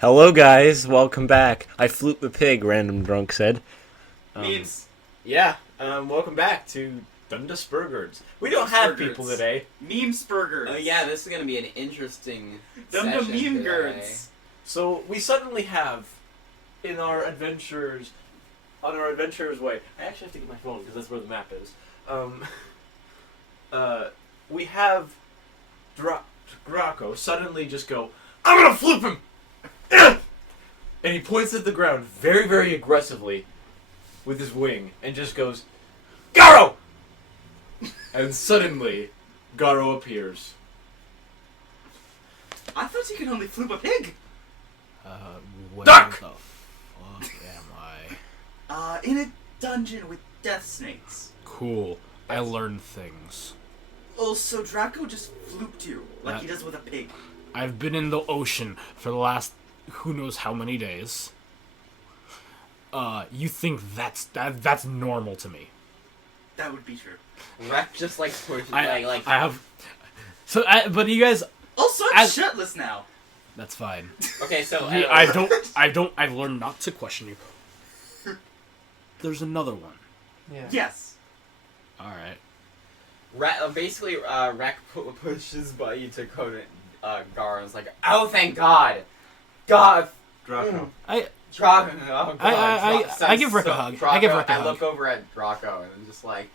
Hello, guys. Welcome back. I flute the pig. Random drunk said. Memes. Welcome back to Dundasburgers. We don't have Dundasburgers. people today. Meme spurgers. Oh yeah, this is gonna be an interesting Dum dum session meme today. girds. So we suddenly have, in our adventures, on our adventurer's way. I actually have to get my phone because that's where the map is. We have Draco suddenly just go, I'm gonna flip him! And he points at the ground very, very aggressively with his wing and just goes, Garo! And suddenly, Garo appears. I thought you could only flip a pig. Where Duck! the fuck am I? In a dungeon with death snakes. Cool. I learned things. Oh, so Draco just fluked you like he does with a pig. I've been in the ocean for the last who knows how many days. You think that's normal to me? That would be true. Wreck just like pushes I like have. So, but you guys, Also, I'm As- shitless now. that's fine. okay, so I've learned not to question you. There's another one. Yes. All right. Basically Wreck pushes Buddy to go to Gar and is like, oh thank God, God, Draco. Draco. Oh, God. I give Wreck a hug. I give Wreck a I hug. look over at Draco and I'm just like,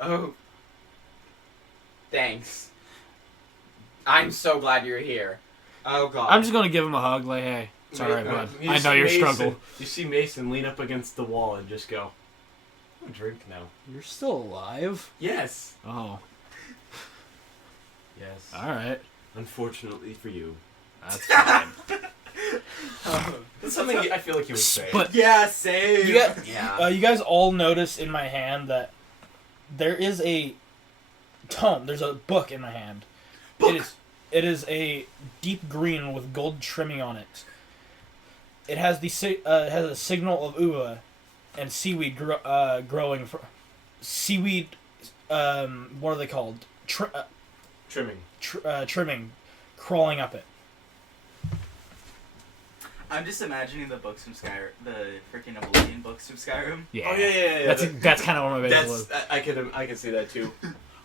oh, thanks. I'm so glad you're here. Oh God. I'm just gonna give him a hug. Like, hey, it's all right, bud. I know your struggle. You see Mason lean up against the wall and just go, I'm gonna drink now. You're still alive. Yes. Oh, Yes. all right. Unfortunately for you. That's fine. That's something I feel like you would say. But Yeah, same. Yeah. you guys all notice in my hand that there is a tome. There's a book in my hand. It is a deep green with gold trimming on it. It has has a signal of Uva and seaweed growing. Seaweed, what are they called? Trimming. Trimming, crawling up it. I'm just imagining the books from Skyrim, the freaking Oblivion books from Skyrim. Yeah. Oh yeah. That's kind of what my base was. That's I can see that too.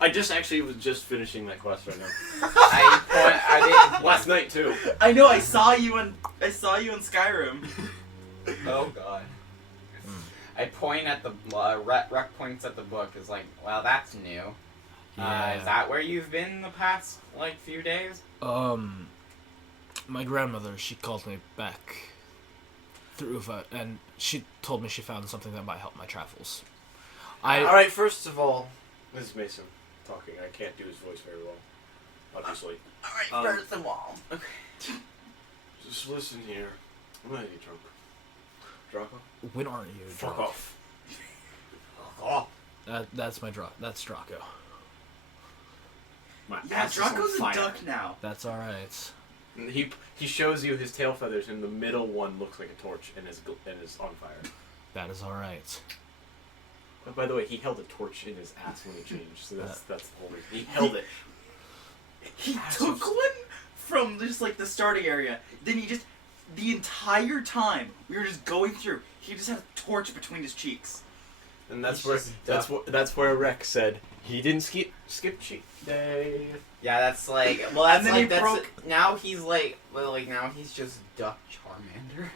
I just actually was just finishing that quest right now. I didn't. Last night too. I know. I saw you in Skyrim. Oh God. I point at the Wreck points at the book. Is like, well, that's new. Yeah. Is that where you've been the past few days? My grandmother, she called me back through Uva, and she told me she found something that might help my travels. All right. First of all, this is Mason talking. I can't do his voice very well, obviously. All right, first of all. Just listen here. I'm gonna get drunk. Draco. When aren't you? Fuck drunk? off. Fuck off. That's That's Draco. My Yeah, ass is on Draco's a fire. duck now. That's all right. And he shows you his tail feathers, and the middle one looks like a torch and is on fire. That is all right. But by the way, he held a torch in his ass when he changed, so that's the whole reason. He held it. He took one from just like the starting area. Then he just the entire time we were just going through, he just had a torch between his cheeks. And that's He's where just that's where Rex said he didn't skip cheat day. Yeah, that's like. Well, that's And then like he that's broke- now he's like. Well, like now he's just Duck Charmander.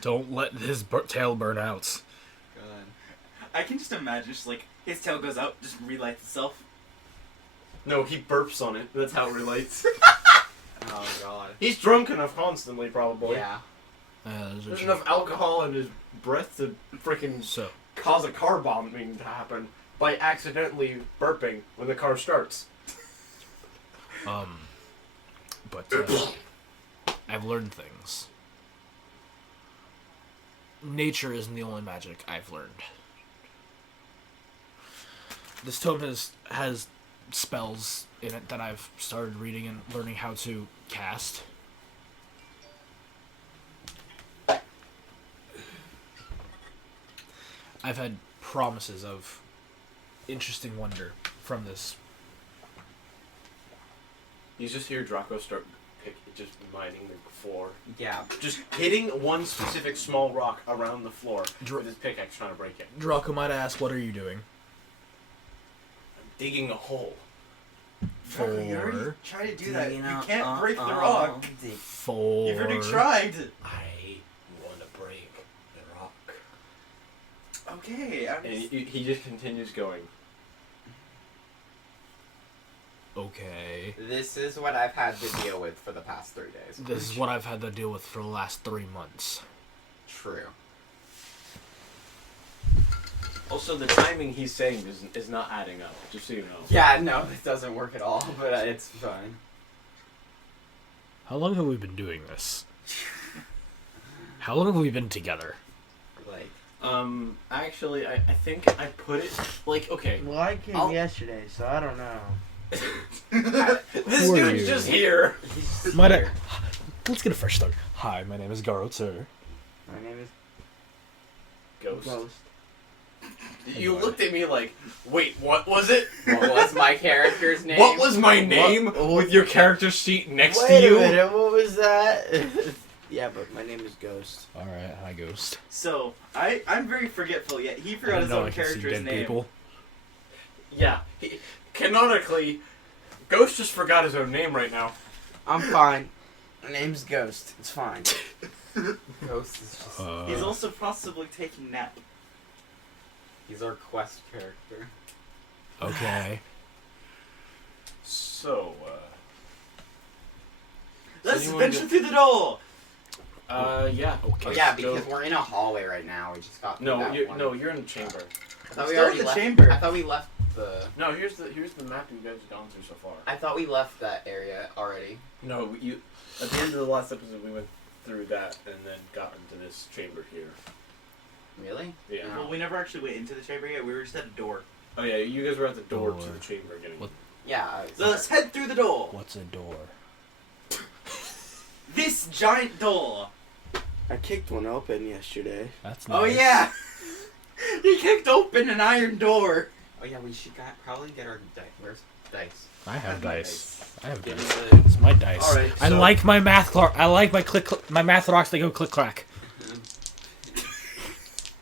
Don't let his tail burn out. God. I can just imagine just like his tail goes out, just relights itself. No, he burps on it. That's how it relates. Oh God. He's drunk enough constantly, probably. Yeah. There's enough alcohol in his breath to freaking So, cause a car bombing to happen by accidentally burping when the car starts. but I've learned things. Nature isn't the only magic I've learned. This tome has spells in it that I've started reading and learning how to cast. I've had promises of interesting wonder from this. You just hear Draco start just mining the floor. Yeah. Just hitting one specific small rock around the floor Dr- with his pickaxe trying to break it. Draco might ask, what are you doing? I'm digging a hole. Draco, you already For... tried to do that. You can't uh, break the rock. For... You've already tried. I want to break the rock. Okay, I'm And just... he just continues going. Okay. This is what I've had to deal with for the past 3 days. This is what I've had to deal with for the last 3 months. True. Also, the timing he's saying is not adding up, just so you know. Yeah, no, it doesn't work at all, but it's fine. How long have we been doing this? How long have we been together? Like, Actually, I think I put it, like, okay. Well, I came I'll- yesterday, so I don't know. This Who are dude's you? just here. he's My here. Let's get a fresh start. Hi, my name is Garotsu. My name is Ghost. Ghost. You looked at me like, wait, what was it? What was my character's name? What was my name What- with your character sheet next Wait to you? a minute, what was that? Yeah, but my name is Ghost. Alright, hi Ghost. So, I'm very forgetful, yet he I forgot didn't his know own I could see character's dead name. people. Yeah, canonically, Ghost just forgot his own name right now. I'm fine. My name's Ghost. It's fine. Ghost is just... He's also possibly taking nap. He's our quest character. Okay. So, Let's anyone venture get- through the door! yeah. Okay. Oh yeah, Go. because we're in a hallway right now. We just got through No, that you're, one. no, you're in the chamber. I thought we Still in already the left. chamber. I thought we left the. No, here's the map you guys have gone through so far. I thought we left that area already. No, you. At the end of the last episode, we went through that and then got into this chamber here. Really? Yeah. No. Well, we never actually went into the chamber yet, we were just at a door. Oh yeah, you guys were at the door to Door. the chamber getting. What? Yeah. I was So let's head through the door! What's a door? This giant door! I kicked one open yesterday. That's nice. Oh yeah! He kicked open an iron door! Oh yeah, we should probably get our dice. Where's dice? I have dice. I have Give dice. me It's my dice. Alright, I so- like my I like my my math rocks. They go click clack.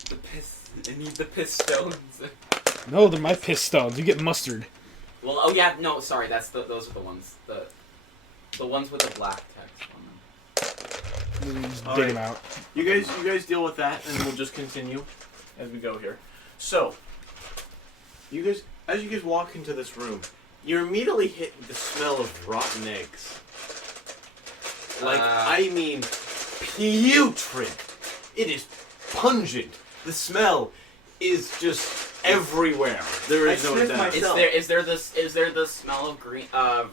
the piss. I need the pistones. No, they're my piss stones. You get mustard. Well, oh yeah, no, sorry. Those are the ones. The ones with the black text on them. Just All dig right. them out. You guys deal with that, and we'll just continue as we go here. So, as you guys walk into this room, you're immediately hit with the smell of rotten eggs. Like, I mean, putrid. It is pungent. The smell is just everywhere. There is I no sniffed doubt. myself. Is there the smell of green of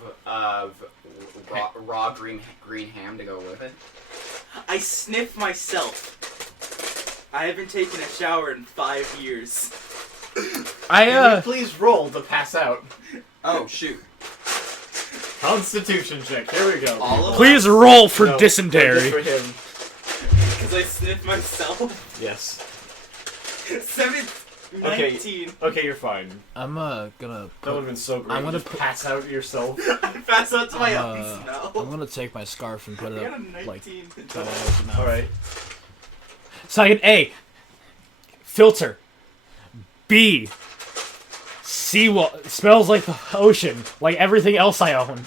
raw green ham to go with it? I sniff myself. I haven't taken a shower in 5 years. Can you please roll to pass out. Oh shoot! Constitution check. Here we go. All of Please roll for No, dysentery. just for him. Because I sniff myself. Yes. 7, Okay. 19. Okay, you're fine. I'm gonna That would have been so great. I'm gonna Just put- pass out yourself. I pass out to my own I'm smell. gonna take my scarf and put I it got up a 19. like. All right. Second A. Filter. B. Seawater. Smells like the ocean, like everything else I own.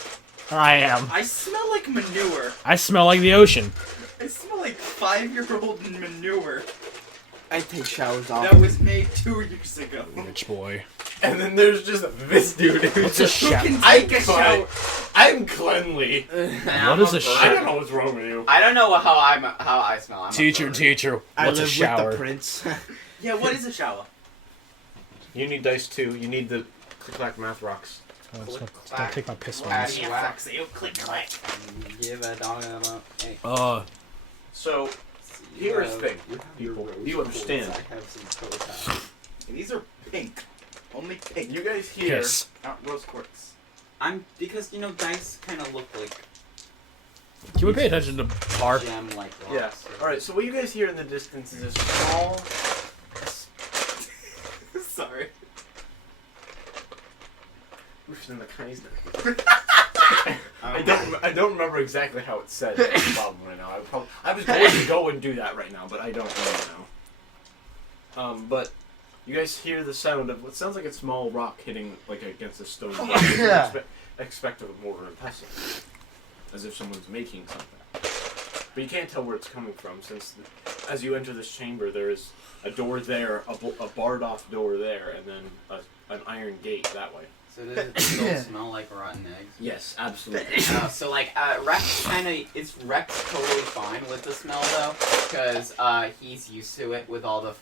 I am. I smell like manure. I smell like the ocean. I smell like 5-year-old manure I take showers that often. was made 2 years ago. Rich boy. And then there's just this dude who's What's a just. Who shower? can I'm take a fine. shower? I'm cleanly. What is a I shower? don't know what's wrong with you. I don't know how I smell. I'm a Teacher, flirt. teacher. I What's a live shower? with the prince. Yeah, what is a shower? You need dice too. You need the click-clack math rocks. Oh, don't take my piss Whack. ones. Yeah, Wax, you click click. Give a dog a hey. So, here's the thing, people. You understand. I have some coat. And these are pink. Only pink. You guys hear? Piss. Not rose quartz. Because dice kind of look like Can we pay attention to Par? gem-like rocks. Yeah. All right. So what you guys hear in the distance is a small. Sorry. Oof, in the Kaiser. I don't remember exactly how it's said. That's the problem right now. I was going to go and do that right now, but I don't know now. But you guys hear the sound of what sounds like a small rock hitting like against a stone. Yeah. Expect a mortar and pestle, as if someone's making something. But you can't tell where it's coming from, since as you enter this chamber, there is a door there, a barred-off door there, and then an iron gate that way. So does it still smell like rotten eggs? Yes, absolutely. So like Rex is Rex totally fine with the smell though, because he's used to it with all the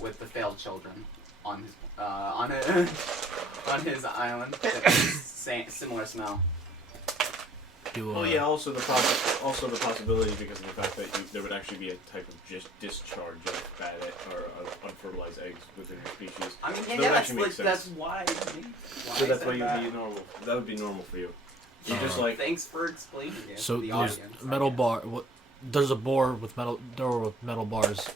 with the failed children on his on his island. Similar smell. Oh yeah, also the possibility because of the fact that there would actually be a type of just discharge of bad or unfertilized eggs within the species. I mean, So yeah, that that's actually makes that's sense. why. So that's why you'd be normal. That would be normal for you. You just like Thanks for explaining it. So to the there's audience, metal I guess. bar. What? There's a door with metal bars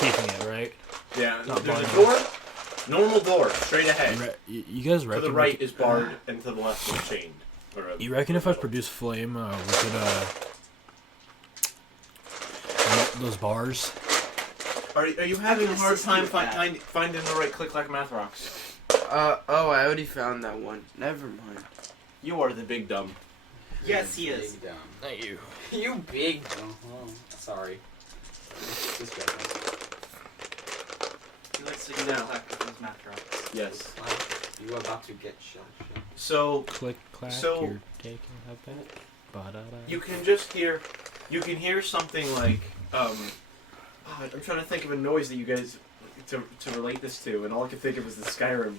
keeping it, right? yeah. Not There's a barred. door, normal door, straight ahead. You guys To reckon? the right is barred, and to the left is chained. You reckon if I produce flame, we could melt those bars? Are you having a I'm hard time assisting with finding the right click-clack math rocks? Oh, I already found that one. Never mind. You are the big dumb. Yes, he is. Big dumb. Thank you. You big. Oh, sorry. Just joking. He likes to get No. attacked with his math rocks. Yes. You about to get shot. So Click clack. So- you're taking a bet. Ba-da-da. you can just hear, something like, I'm trying to think of a noise that you guys to relate this to, and all I could think of was the Skyrim,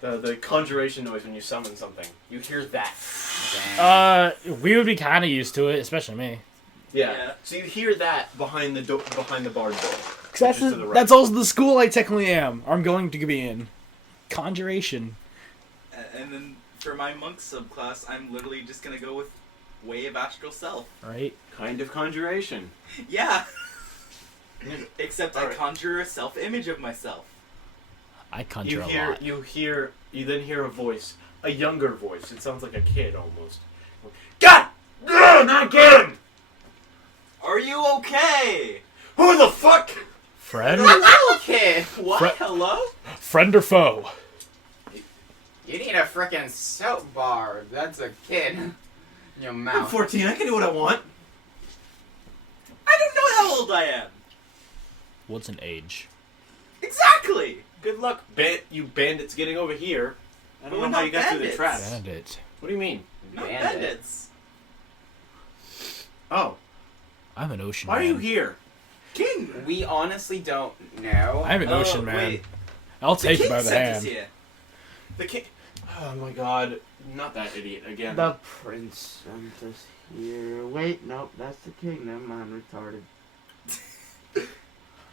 the conjuration noise when you summon something. You hear that. Damn. We would be kind of used to it, especially me. Yeah. Yeah. So you hear that behind the barred door. That's, Which is to the right. that's also the school I technically am. Or I'm going to be in. Conjuration. And then for my monk subclass, I'm literally just gonna go with Way of Astral Self. Right? Kind of conjuration. Yeah. Except I Alright. conjure a self-image of myself. I conjure You a hear, lot. you then hear a voice, a younger voice. It sounds like a kid almost. God! No, not again! Are you okay? Who the fuck? Friend? Okay. What? Fre- Hello? Friend or foe? You need a frickin' soap bar. That's a kid. In your I'm mouth. 14. I can do what I want. I don't know how old I am. What's an age? Exactly. Good luck, you bandits getting over here. I don't We're know how not you got through the bandits. traps. Bandit. What do you mean? Not Bandit. bandits. Oh, I'm an ocean why are man. you here? King. We honestly don't know. I'm an Oh, ocean man. wait. I'll The take you king by the sent us hand. here. The king. Oh my god, not that idiot again. The prince sent us here. Wait, nope, that's the king. Never mind, retarded.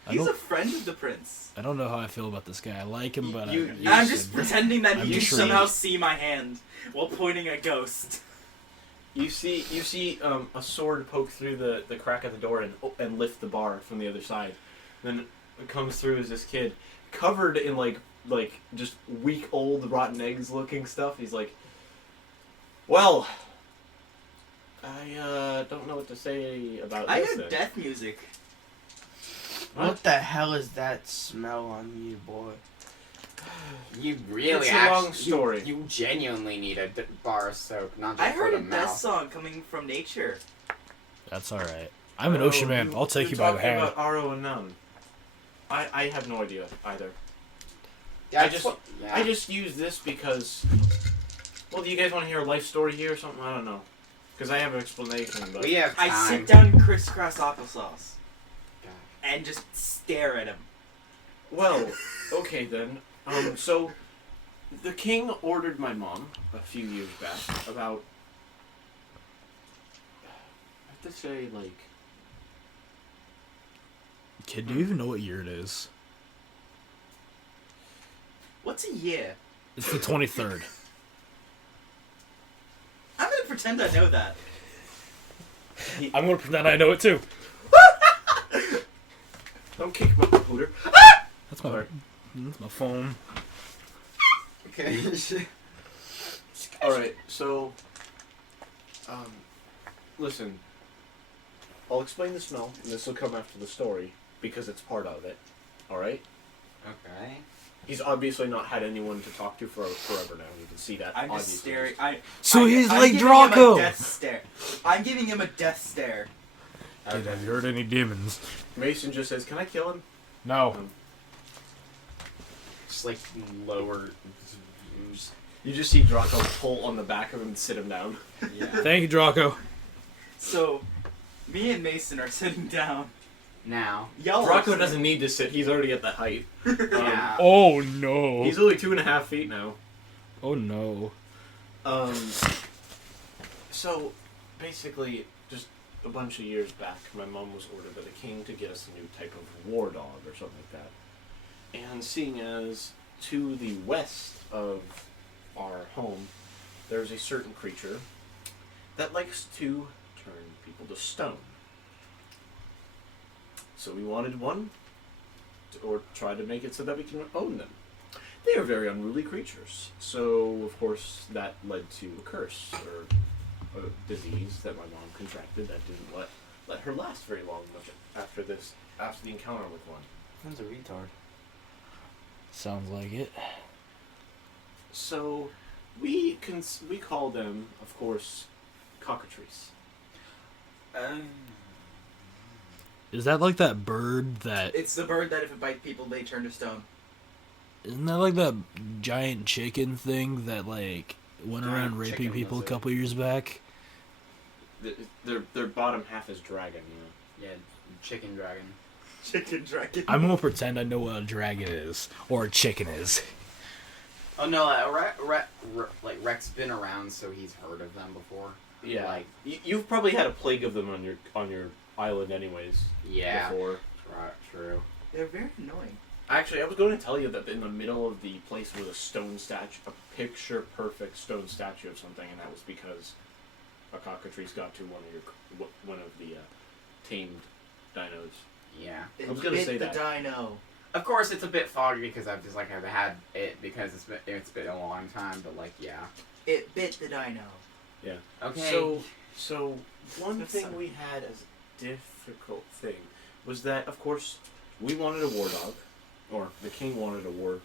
He's a friend of the prince. I don't know how I feel about this guy. I like him, but You- And I'm just pretending that I'm you just somehow reading. see my hand while pointing a ghost. You see a sword poke through the crack of the door and lift the bar from the other side. Then it comes through as this kid, covered in like just weak old rotten eggs looking stuff. He's like, well, I don't know what to say about I this. heard then." death music. What the hell is that smell on you, boy? You really It's a actually, long story. You genuinely need a bar of soap, not just I for heard the a death mouth. song coming from nature. That's alright. I'm an ocean man. I'll take you by the hand. You're talking about Aro and Nun. I have no idea either. That's what- yeah. I just use this because. Well, do you guys want to hear a life story here or something? I don't know. Because I have an explanation, but. We have time. I sit down and crisscross applesauce God. and just stare at him. Well, okay then. So, the king ordered my mom a few years back about. I have to say, like. Kid, do you even know what year it is? What's a year? It's the 23rd. I'm gonna pretend I know that. I'm gonna pretend I know it too. Don't kick my computer. That's my, Sorry. that's my phone. Okay. All right, so, listen. I'll explain the smell, and this will come after the story because it's part of it. All right. Okay. He's obviously not had anyone to talk to for forever now. You can see that. I'm just obviously. staring. So he's I'm like giving him a Draco. death stare. I'm giving him a death stare. Dude, have you heard any demons? Mason just says, "Can I kill him?" No. Just like lower. You just see Draco pull on the back of him and sit him down. Yeah. Thank you, Draco. So, me and Mason are sitting down. Now. Y'all are Draco sitting- doesn't need to sit. He's already at the height. Yeah. Oh no. He's only 2.5 feet now. Oh no. So, basically, just a bunch of years back, my mom was ordered by the king to get us a new type of war dog or something like that. And seeing as to the west of our home, there's a certain creature that likes to turn people to stone. So we wanted one, or try to make it so that we can own them. They are very unruly creatures. So, of course, that led to a curse, or a disease that my mom contracted that didn't let her last very long much after the encounter with one. That's a retard. Sounds like it. So, we call them, of course, cockatrice. Is that like that bird that? It's the bird that if it bites people, they turn to stone. Isn't that like that giant chicken thing that like went Giant around raping chicken people a lizard. couple years back? Their bottom half is dragon, Yeah. Chicken dragon. Chicken dragon. I'm gonna pretend I know what a dragon is or a chicken is. Oh no, like Rex been around, so he's heard of them before. Yeah. Like, You've probably had a plague of them on your island anyways. yeah. Before. True. They're very annoying. Actually, I was going to tell you that in the middle of the place was a stone statue, a picture-perfect stone statue of something, and that was because a cockatrice got to one of the tamed dinos. Yeah. It I was gonna bit say the that. dino. Of course, it's a bit foggy because I've had it because it's been a long time. But like, yeah. It bit the dino. Okay. So one That's thing so- we had as a difficult thing was that, of course, we wanted a war dog, or the king wanted a war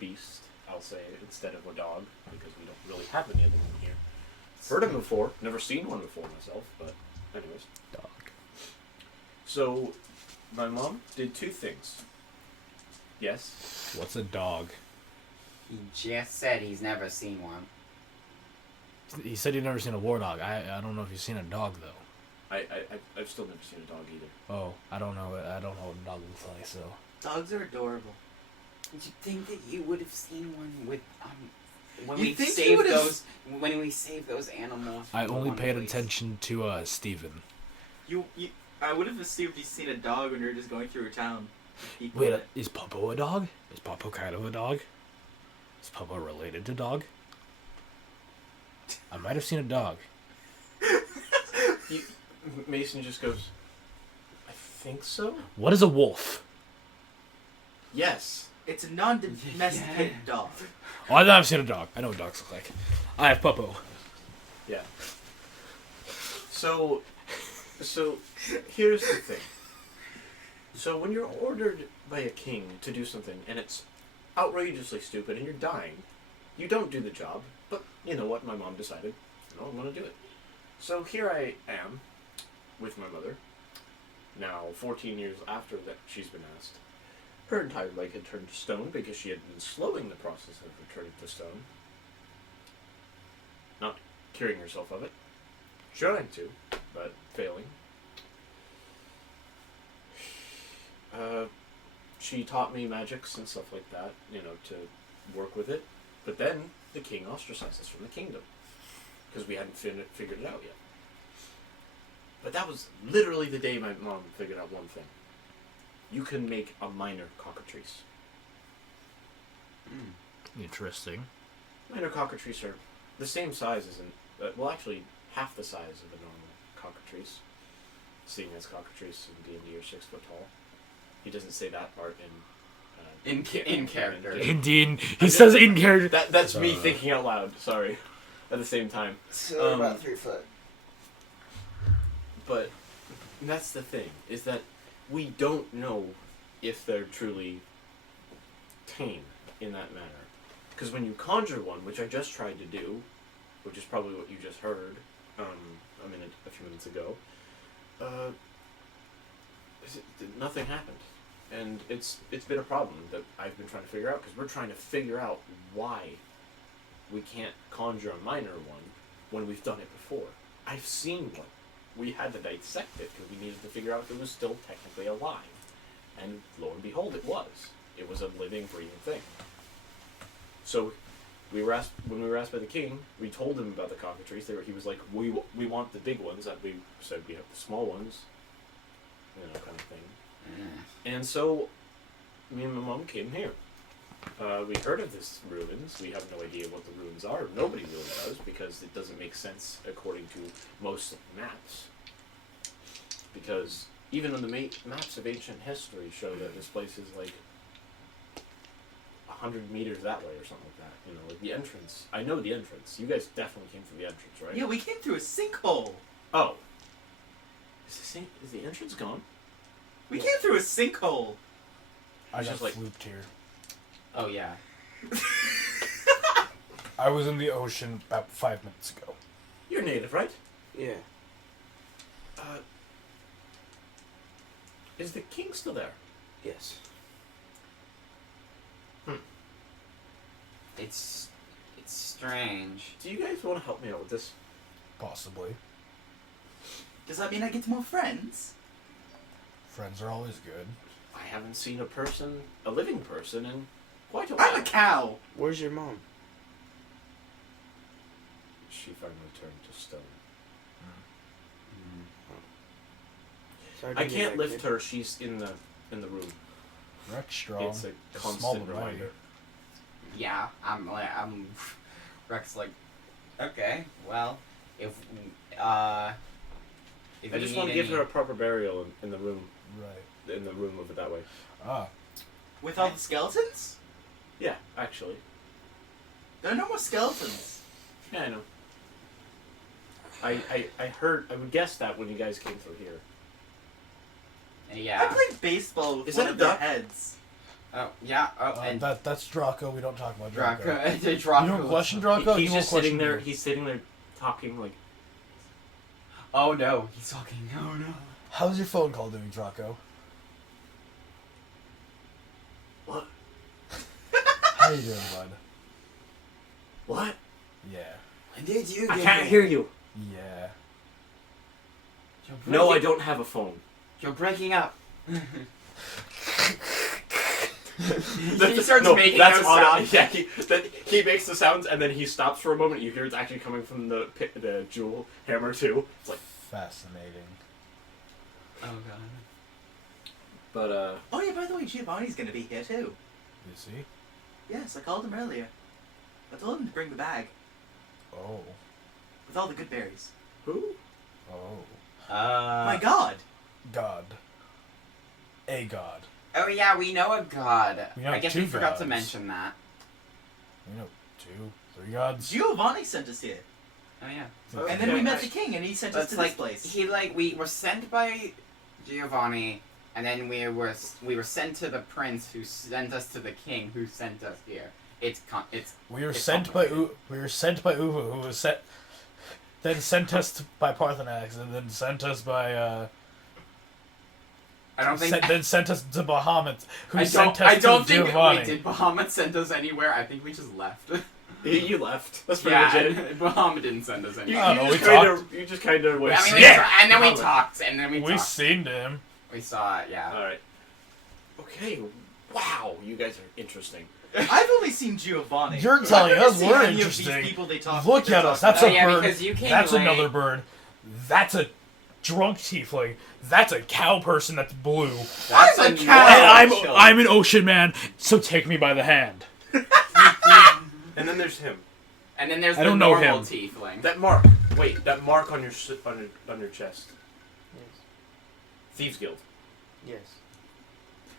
beast, I'll say, instead of a dog, because we don't really have any of them in here. Heard them before, never seen one before myself, but anyways. Dog. So, my mom did two things. Yes. What's a dog? He just said he's never seen one. He said he'd never seen a war dog. I don't know if he's seen a dog though. I've still never seen a dog either. Oh, I don't know. I don't know what a dog looks like. So Dogs are adorable. Did you think that you would have seen one with when You we think you saved would've- those animals? I from only one paid place? attention to Steven. I would have assumed you've seen a dog when you're just going through a town. People Wait, that- is Popo a dog? Is Popo kind of a dog? Is Popo related to dog? I might have seen a dog. Mason just goes, I think so? What is a wolf? Yes. It's a non-domesticated dog. Oh, I've never seen a dog. I know what dogs look like. I have Popo. Yeah. So here's the thing. So when you're ordered by a king to do something and it's outrageously stupid and you're dying, you don't do the job. But you know what? My mom decided, I'm going to do it. So here I am with my mother. Now 14 years after that she's been asked. Her entire leg had turned to stone because she had been slowing the process of her turning to stone. Not curing herself of it. Trying to, but failing. She taught me magics and stuff like that, to work with it. But then the king ostracized us from the kingdom because we hadn't figured it out yet. But that was literally the day my mom figured out one thing. You can make a minor cockatrice. Interesting. Minor cockatrice are the same size as actually half the size of a normal cockatrice. Seeing as cockatrice in D&D are 6 foot tall. He doesn't say that part In character. Indeed, he says in character. That's me thinking out loud. Sorry. at the same time. So they're about about 3 foot. But that's the thing, is that we don't know if they're truly tame in that manner. Because when you conjure one, which I just tried to do, which is probably what you just heard a few minutes ago, nothing happened. And it's been a problem that I've been trying to figure out, because we're trying to figure out why we can't conjure a minor one when we've done it before. I've seen one. We had to dissect it because we needed to figure out if it was still technically alive. And lo and behold, it was. It was a living, breathing thing. So when we were asked by the king, we told him about the cockatrice. He was like, we want the big ones. That we said we have the small ones, kind of thing. And so me and my mom came here. We heard of this ruins. We have no idea what the ruins are. Nobody really does, because it doesn't make sense according to most maps. Because even on the maps of ancient history show that this place is like 100 meters that way or something like that. Like the entrance. I know the entrance. You guys definitely came through the entrance, right? Yeah, we came through a sinkhole. Oh. Is the entrance gone? We came through a sinkhole. I It's got just like- flooped here. Oh yeah. I was in the ocean about 5 minutes ago. You're native, right? Yeah. Is the king still there? Yes. It's strange. Do you guys want to help me out with this? Possibly. Does that mean I get more friends? Friends are always good. I haven't seen a living person, in quite a while. I'm a cow. Where's your mom? She finally turned to stone. Sorry to I hear can't that, lift kid. her. She's in the room. Rex strong. It's a Small constant but mighty. reminder. Yeah, I'm Rex like, okay, well, if I you just need want to give any- her a proper burial in the room. Right. In the room of it that way. Ah. With all the skeletons? Yeah, actually. There are no more skeletons. Yeah, I know. I heard. I would guess that when you guys came through here. I yeah. played baseball with Is one that a of their duck? heads. Oh yeah. Oh, and That's Draco. We don't talk about Draco. Draco. You don't question Draco? He's You won't just sitting question there. me. He's sitting there, talking like. Oh no, he's talking. Oh no. How's your phone call doing, Draco? What? How you doing, bud? What? Yeah. When did you I can't hear you. Yeah. No, I don't have a phone. You're breaking up. That's- He starts no, making that's those auto- sounds. Yeah, he makes the sounds and then he stops for a moment. You hear it's actually coming from the jewel hammer too. It's like, Fascinating. Oh god. but Oh yeah, by the way, Giovanni's gonna be here too. You see? Yes, I called him earlier. I told him to bring the bag Oh. with all the good berries. who? Oh. My god! God. A god. Oh yeah, we know a god. We know I guess two we forgot to gods. mention that. You know, 2, 3 gods. Giovanni sent us here. Oh yeah. And then we Okay. met the king and he sent us That's to like this place. we were sent by Giovanni, and then we were sent to the prince, who sent us to the king, who sent us here. It's We were It's sent by complicated. we were sent by Uva, who was sent, then sent us by Parthenax, and then sent us by I don't think then sent us to Bahamut, who I sent don't, us I don't to think Giovanni. wait, did Bahamut send us anywhere? I think we just left. You left. That's pretty Yeah, much it. Bahamut didn't send us You, anywhere. I don't know, you we just kind talked. of. You just kind of. I mean, Yeah. and then we Bahamut. talked, and then we We talked. seen him. We saw it, yeah. All right. Okay. Wow, you guys are interesting. I've only seen Giovanni. You're I've telling never us seen we're any of interesting. these people they talk, Look they're at us. talking That's Oh, a yeah, bird. because you came That's late. another bird. That's a drunk tiefling. That's a cow person that's blue. That's I'm a a cow. And normal I'm an ocean man, so take me by the hand. And then there's him. And then there's I the don't know normal him. tiefling. That mark. Wait, that mark on your on your chest. Yes. Thieves Guild. Yes.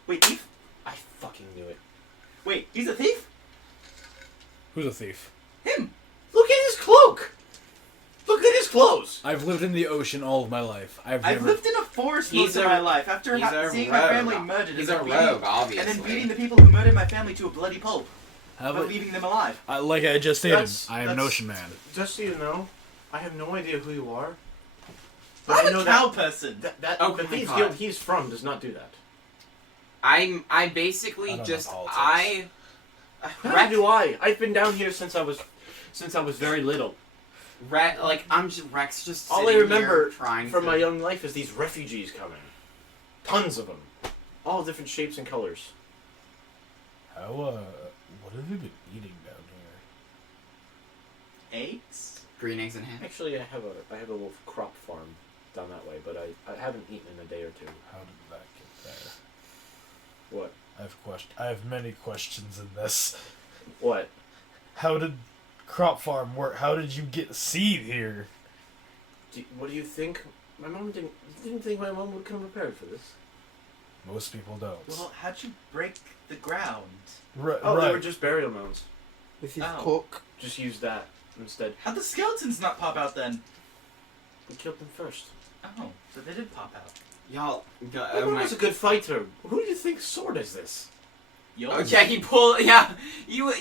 Wait, thief? I fucking knew it. Wait, he's a thief? Who's a thief? Him! Look at his cloak! Look at his clothes! I've lived in the ocean all of my life. I've I've never. lived in a forest He's most of a- my life after He's a seeing rogue. my family murdered He's and a then beating- rogue, obviously. and then beating the people who murdered my family to a bloody pulp, Have but a- leaving them alive. like I just stated, I am an That's- ocean man. Just so you know, I have no idea who you are. But I'm I know a cow that, person. Oh the my Thieves God. Guild he's from does not do that. I basically I don't know just politics. Neither do I. I've been down here since I was very little. Rex just All I sitting remember here trying from to, my young life is these refugees coming. Tons of them. All different shapes and colors. How what have you been eating down here? Eggs? green eggs and ham. Actually, I have a little crop farm down that way, but I haven't eaten in a day or two. How did that get there? What? I have many questions in this. What? How did crop farm work? How did you get seed here? What do you think? My mom didn't think my mom would come prepared for this. Most people don't. Well, how'd you break the ground? Oh, they were right. just burial mounds. This is Oh. cook. Just use that instead. How'd the skeletons not pop out then? We killed them first. Oh, so they did pop out. Y'all, My mom was a good fighter. Who do you think sword is this? Yo. oh yeah, he pulled. Yeah, you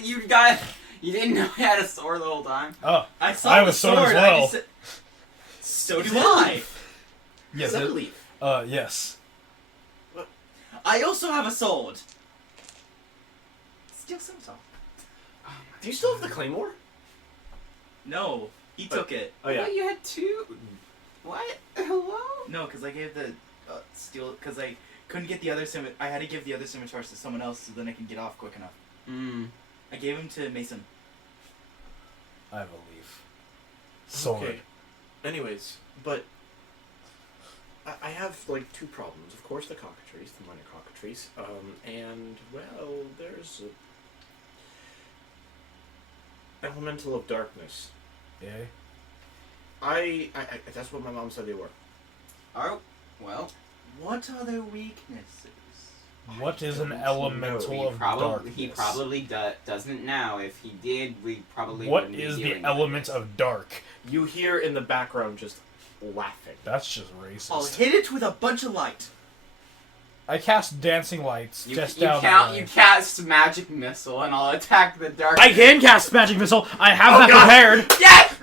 didn't know he had a sword the whole time. Oh, I saw I have the a sword as sword. well. I just said, so do I. yes. Zephyr. Yes. I also have a sword. Steel scimitar. Do you still have the claymore? No, he took it. Oh yeah. Well, you had two. What? Hello? No, because I gave the steel. Because I couldn't get the other scimitar. I had to give the other scimitars to someone else so then I can get off quick enough. Mm. I gave him to Mason. I have a leaf. Sword. Okay. Anyways, but I have like two problems. Of course, the cockatrice, the minor cockatrice, and well, there's a elemental of darkness. Yeah. I that's what my mom said they were. Oh, well. What are their weaknesses? What is an don't elemental know. of He darkness? probably doesn't know. If he did, we probably What wouldn't be is the doing element this. of dark? You hear in the background just laughing. That's just I'll racist. hit it with a bunch of light. I cast dancing lights You, just you down count. the You way. cast magic missile, and I'll attack the dark. I can cast magic missile. I have Oh, that God. prepared. Yes.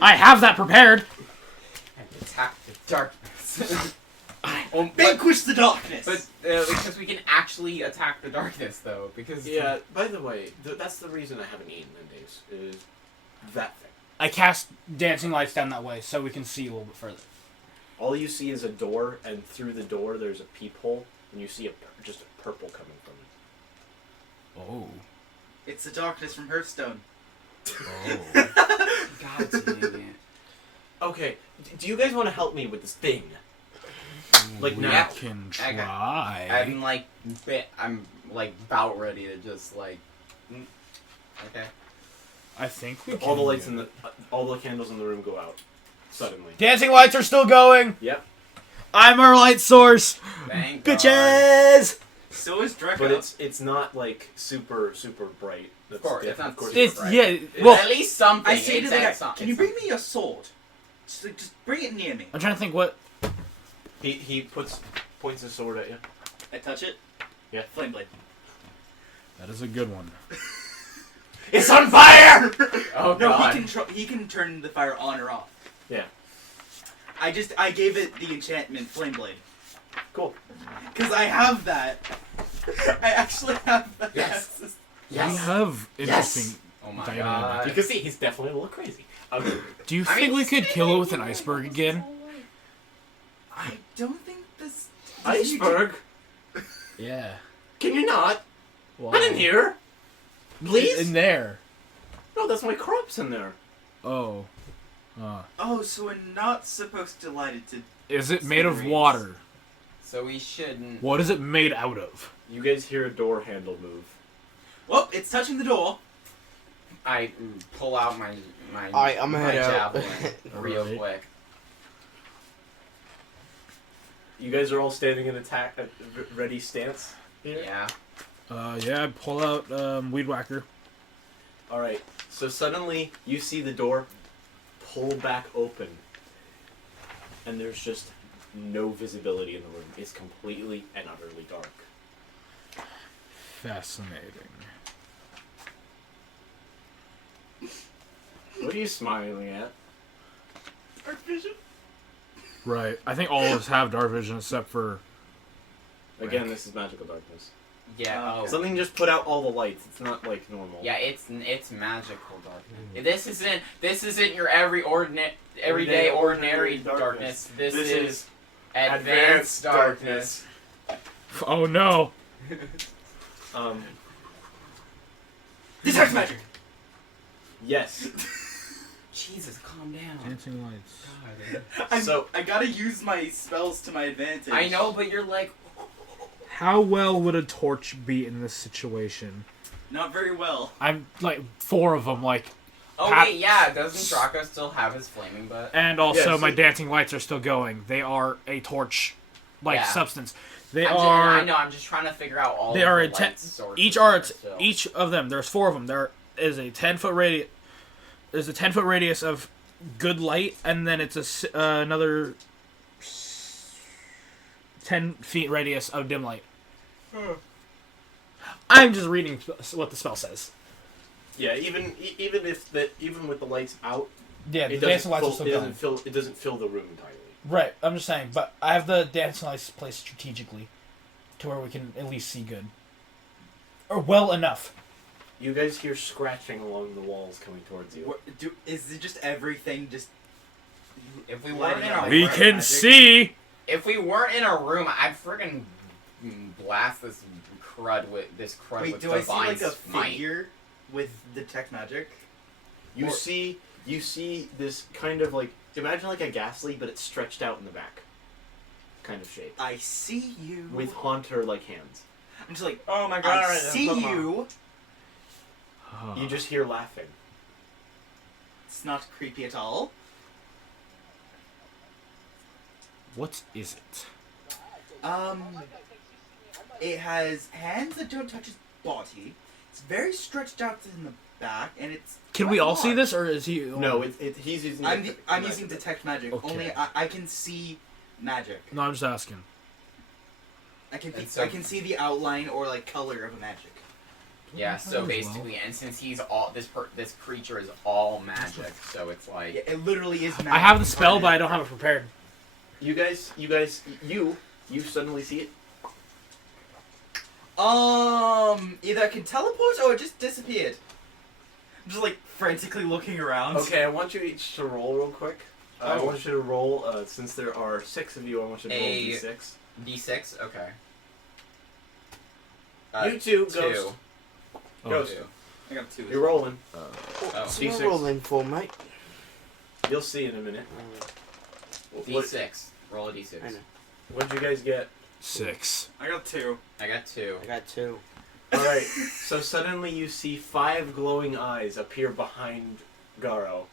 I have that prepared. And attack the darkness. Vanquish the darkness. But because we can actually attack the darkness, though, because Yeah. By the way, that's the reason I haven't eaten in days. Is that thing. I cast dancing lights down that way so we can see a little bit further. All you see is a door, and through the door there's a peephole, and you see just a purple coming from it. Oh. it's the darkness from Hearthstone. Oh. God dang it. Okay, do you guys want to help me with this thing? Like we now. can Okay. try. I'm like about ready to just like. Okay. I think we All the can lights do in it. all the candles in the room go out suddenly. Dancing lights are still going. Yep. I'm our light source. Thank God. Bitches. So is Draco. But it's not like super bright. That's course, it's different. not It's Right. yeah. Well, At least something. I say to the It's guy, some- can you it's bring me your sword? Just bring it near me. I'm trying to think what. He points his sword at you. I touch it. Yeah. Flame blade. That is a good one. It's on fire! Oh No, God. he can turn the fire on or off. Yeah. I gave it the enchantment Flame Blade. Cool. Cause I have that. I actually have that. Yes. We Yes. have interesting. Oh my Dynamic. God. You can see he's definitely a little crazy. Do you I think mean, we could stay kill it away with an from iceberg it. again? I don't think this. Iceberg? Yeah. Can you not? Well, Not in here. Please? In there. No, that's my crops in there. Oh. Oh, so we're not supposed to light it to. Is it made of Cigarettes. water? So we shouldn't. What is it made out of? You guys hear a door handle move. Well, it's touching the door. I pull out my Alright, I'm gonna my head out. javelin real Alright. quick. You guys are all standing in attack, ready stance. Here. Yeah. Yeah, I pull out Weed Whacker. All right. So suddenly you see the door pull back open, and there's just no visibility in the room. It's completely and utterly dark. Fascinating. What are you smiling at? Dark vision. Right. I think all of us have dark vision except for... Again, this is magical darkness. Yeah. Oh. Something just put out all the lights. It's not like normal. Yeah, it's magical darkness. This isn't your everyday ordinary darkness. This is advanced darkness. Oh no! Detect magic. Yes. Jesus, calm down. Dancing lights. So- I gotta use my spells to my advantage. I know, but you're like, How well would a torch be in this situation? Not very well. I'm like 4 of them, like, oh Pat- wait, yeah, doesn't Draco still have his flaming butt? and also Yes. my dancing lights are still going. They are a torch, like Yeah. substance. They I are. know. I'm just trying to figure out all. They of are the a ten. light sources Each are that still. each of them. There's 4 of them. There is a 10-foot radius. There's a 10-foot radius of good light, and then it's another 10 feet radius of dim light. I'm just reading what the spell says. Yeah. Even with the lights out, Yeah, the it dancing doesn't lights are fill, still it going. doesn't fill. It doesn't fill the room entirely. Right, I'm just saying, but I have the dancing lights placed strategically to where we can at least see good. Or well enough. You guys hear scratching along the walls coming towards you. Is it just everything just? If we Lighting weren't in up. a We Right, can magic. see! if we weren't in a room, I'd friggin' blast this crud with Wait, with do I see divine like a smite. figure with detect magic? You Or- see this kind of like, imagine like a ghastly, but it's stretched out in the back, kind of shape, I see you. with haunter like hands. I'm just like, Oh my I see you. You just hear laughing. It's not creepy at all. What is it? It has hands that don't touch his body. It's very stretched out in the back, and it's. Can we quite all see large. this, or is he... No, he's using. I'm using detect magic. Okay. Only I can see magic. No, I'm just asking. I can And so- I can see the outline or like color of a magic. Yeah, Might so as well. basically, and since he's all this creature is all magic, so it's like Yeah, it literally is magic. I have the spell, but I don't have it prepared. You guys, you suddenly see it. Either I can teleport or it just disappeared. I'm just like frantically looking around. Okay, I want you each to roll real quick. I Oh. want you to roll, since there are 6 of you, I want you to roll A- d6. D6. Okay. You two, two. Ghost. Ghost. Two. I got 2. You're rolling. Oh. So you're D6. rolling for, mate. You'll see in a minute. What, D6. Roll a D6. I know. what'd you guys get? 6. I got 2. I got 2. I got 2. Alright, so suddenly you see 5 glowing eyes appear behind Garo.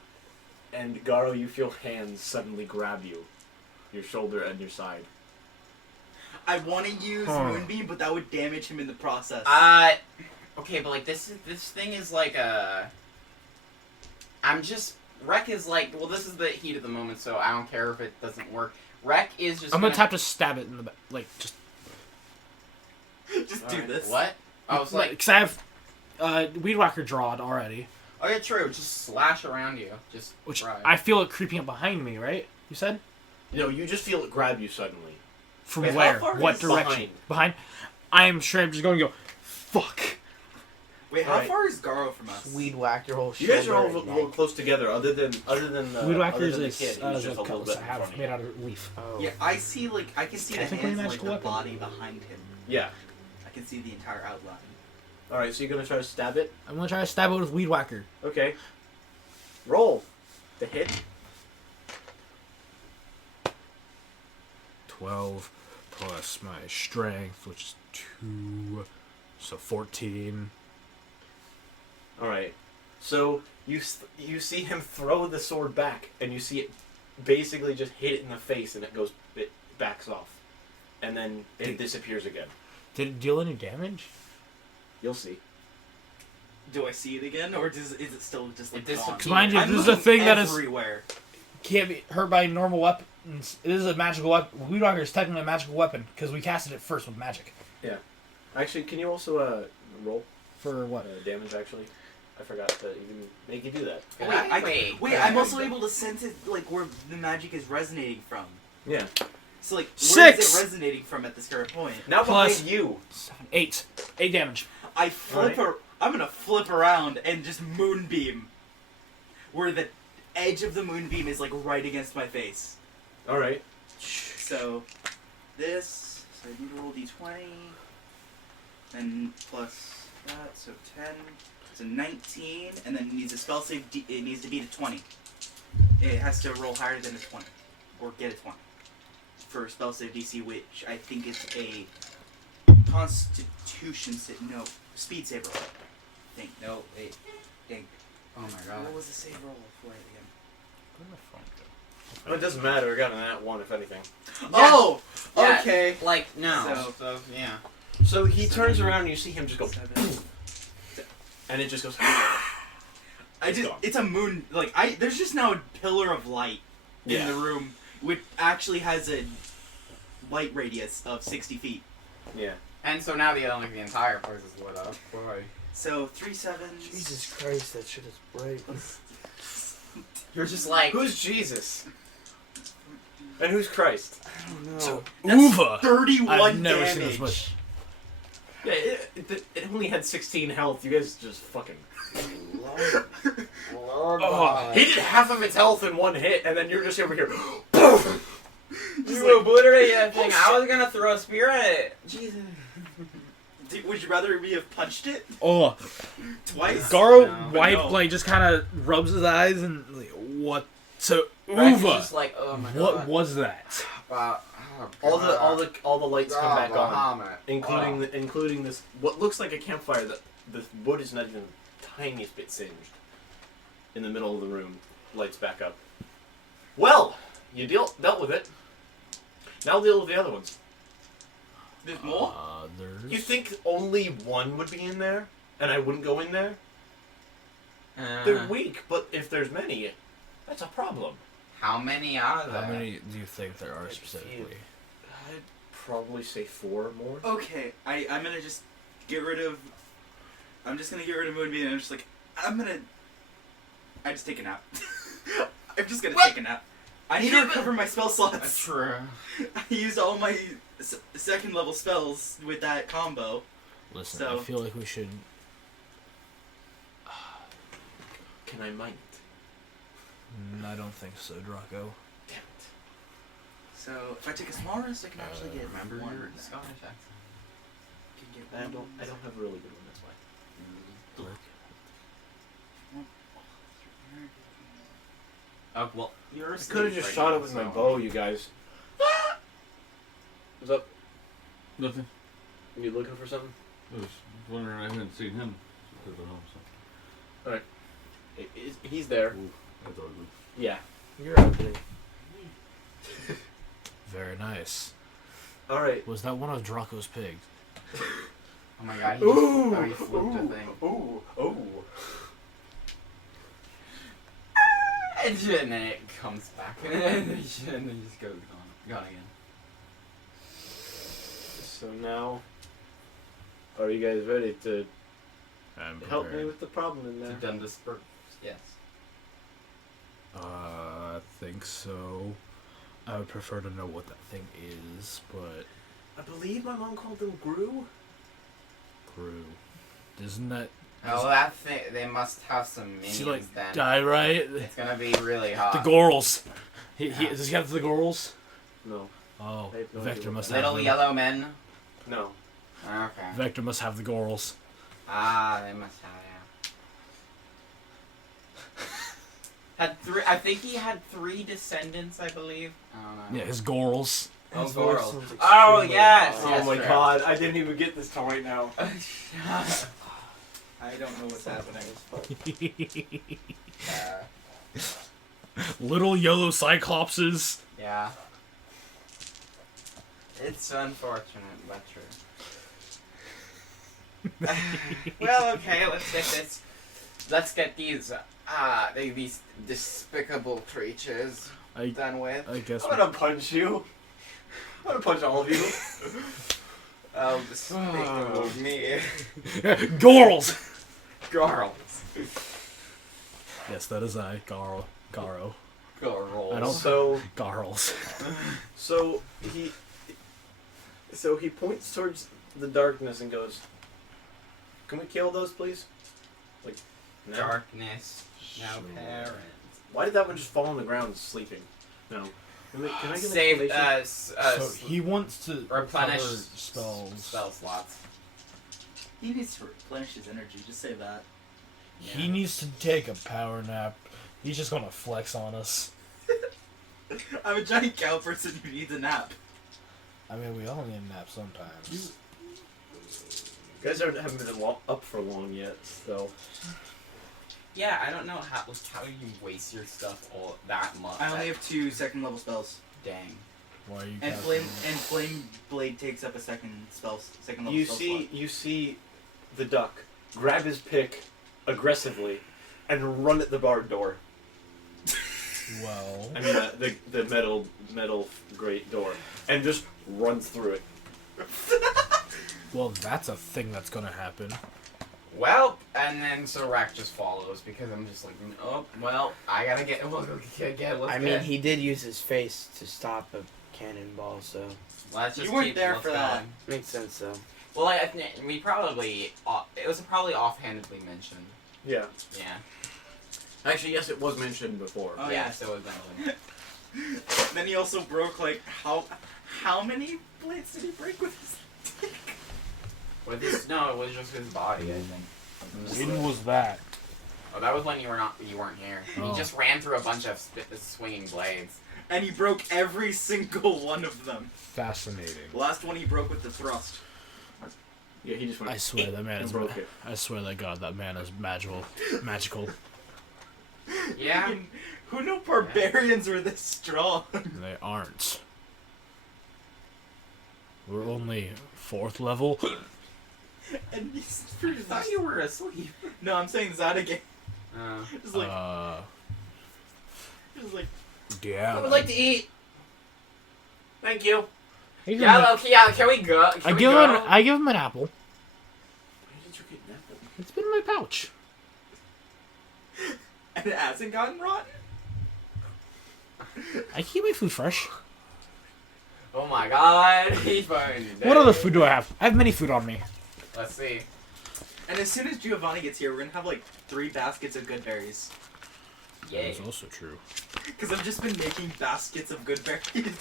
And Garo, you feel hands suddenly grab you. Your shoulder and your side. I want to use Moonbeam, but that would damage him in the process. Okay, but like this thing is like a. I'm just Rek is like, well, this is the heat of the moment, so I don't care if it doesn't work. Rek is just. I'm gonna have to stab it in the back. Like, just... Just do Alright. this. What? I was like, Because I have Weed Whacker drawed already. oh yeah, true. Just slash around you. Just Which try. I feel it creeping up behind me, right? You said? No, you just feel it grab you suddenly. From Wait, how where? far What is direction? Behind? I'm sure I'm just going to go, fuck. Wait, how Alright. far is Garo from us? Weed whack your whole You shoulder. guys are all and real neck. close together, other than Weed Whacker other is than the a, kid, uh, who's a just a little cutlass bit I in front have of made you. out of leaf. Oh. Yeah, I see I can see the Technically hands and like magical the weapon. body behind him. Yeah. I can see the entire outline. Alright, so you're gonna try to stab it? I'm going to try to stab it with Weed Whacker. Okay. Roll. The hit. 12 plus my strength, which is 2, so 14. Alright. So you see him throw the sword back, and you see it basically just hit it in the face, and it backs off. And then it disappears again. Did it deal any damage? You'll see. Do I see it again, or is it still just like It disappears. gone? 'Cause mind you, I'm this is a looking thing that is everywhere. can't be hurt by normal weapons. It is a magical weapon. Weed Whacker is technically a magical weapon because we casted it first with magic. Actually, can you also roll For what? damage? Actually, I forgot to even make you do that. Wait, I'm also able to sense it like where the magic is resonating from. Yeah. So like, where 6! is it resonating from at this current point? Now Plus- behind you. 8 damage. I flip I'm gonna flip around and just moonbeam, where the edge of the moonbeam is like right against my face. All right. So this, so I need to roll d20, and plus that, so 10, so 19, and then it needs a spell save. It needs to beat a 20. It has to roll higher than a 20, or get a 20 for spell save DC, which I think is a Constitution no speed save roll. Think no wait, dang. Oh my What god. was the save roll for it again? Well, it doesn't matter. We got an at one, if anything. Oh, Yeah. okay. Like, no. So- Yeah. So he turns 7, around and you see him just go, 7. and it just goes. It's gone. it's a moon there's just now a pillar of light in Yeah. the room, which actually has a light radius of 60 feet. Yeah. And so now the entire place is lit up. Boy. So 3 sevens. Jesus Christ, that shit is bright. You're just like, Who's Jesus? And who's Christ? I don't know. So That's Uva. 31 I've never damage. seen this much. Yeah, it only had 16 health. You guys just fucking. Lord, Oh, He did half of its health in one hit, and then you're just over here. you obliterated that thing. I was gonna throw a spear at it. Jesus. Would you rather me have punched it Oh, twice? Garo No. just kind of rubs his eyes and like, what? So Rex is Uva, just like, oh my what god. was that? all the lights come back on, Bahamut. including this what looks like a campfire. That the wood is not even the tiniest bit singed. In the middle of the room, lights back up. Well, you dealt with it. Now deal with the other ones. There's more? There's... You think only one would be in there, and I wouldn't go in there? Uh, They're weak, but if there's many, that's a problem. How many are there? How many do you think there are specifically? I'd probably say 4 more. Okay, I'm gonna just get rid of. I'm just gonna get rid of Moonbeam, and I'm just like, I just take a nap. I'm just gonna take a nap. I need to recover my spell slots. True. I used all my second level spells with that combo. Listen, So- I feel like we should. Can I mind? I don't think so, Draco. Damn it. So if I take a small rest, I can actually get Remember one. your Scottish accent. Can get I one. don't have a really good one, that's why. Oh, well, you're I could have just shot it with my bow, you guys. What's up? Nothing. You looking for something? I was wondering, I haven't seen him because of home, so. He's there. Ooh, that's ugly. Yeah. You're ugly. Very nice. All right. Was that one of Draco's pigs? Oh my god, he Ooh. just, he flipped a thing. Ooh. And then it comes back. And then it just goes gone again. So now, are you guys ready to I'm help me with the problem in there? Done disperse. Yes. I think so. I would prefer to know what that thing is, but I believe my mom called them Gru. Gru. Isn't that Oh, that thing. They must have some minions she like then. die right? It's gonna be really hot. The Gorals. Does he have the Gorals? No. Oh, I have no Vector idea must what have Little them. yellow men. No. Okay. Vector must have the Gorals. Ah, they must have. Yeah. Had 3. I think he had 3 descendants. I believe. I don't know. Yeah, his Gorals. Oh, His voice Goral. sounds Oh extremely yes. Oh yes, my true. god, I didn't even get this till right now. I don't know what's happening. Little yellow cyclopses. Yeah. It's unfortunate, but true. Well, okay, let's get this. Let's get these despicable creatures I done with. I guess. I'm gonna punch you. I'm gonna punch all of you. Oh, despicable me. Girls. Girls. Yes, that is I. Garo. Girls. I don't- So Girls. so he points towards the darkness and goes, "Can we kill those, please?" Like, no. Darkness. No Sure. parents. Why did that one just fall on the ground sleeping? No. Can I get an Save explanation? us. So he wants to Replenish recover spells. Spell slots. He needs to replenish his energy. Just say that. He needs to take a power nap. He's just gonna flex on us. I'm a giant cow person who needs a nap. I mean, we all need a nap sometimes. You guys haven't been up for long yet, so. Yeah, I don't know how you waste your stuff all that much. I only have 2 second level spells, Dang. Why are you and casting- flame blade takes up a second level You spell see, slot. you see the duck grab his pick aggressively and run at the barred door. Well, I mean, the metal great door, and just runs through it. well, that's a thing that's gonna happen. Well, and then Rack just follows because I'm just like, oh, well, I gotta get. Let's I mean, he did use his face to stop a cannonball, so Let's just You weren't keep- there let's for go that. on. makes sense though. Well, we probably it was probably offhandedly mentioned. Yeah. Yeah. Actually, yes, it was mentioned before. Oh, yeah, yeah. so it was mentioned. Then he also broke like how many blades did he break with his dick? With his, no, it was just his body, I think. When was that? Oh, that was when you weren't here. Oh. He just ran through a bunch of swinging blades. And he broke every single one of them. Fascinating. The last one he broke with the thrust. Yeah, he just went. I swear that man and is. broke it. I swear to God, that man is magical. Magical. Yeah. I mean, who knew barbarians were this strong? They aren't. We're only 4th level. And he's I thought you were asleep. No, I'm saying Zadage. Uh, Just like, Yeah. I would like to eat. Thank you. I give Yeah, him, okay, yeah, can we go? Can we go? I give him an apple. Where did you get an apple? It's been in my pouch. and it hasn't gotten rotten. I keep my food fresh. Oh my god, he's fucking dead. What other food do I have? I have many food on me. Let's see. And as soon as Giovanni gets here, we're gonna have like 3 baskets of good berries. Yay. That's also true. Because I've just been making baskets of good berries.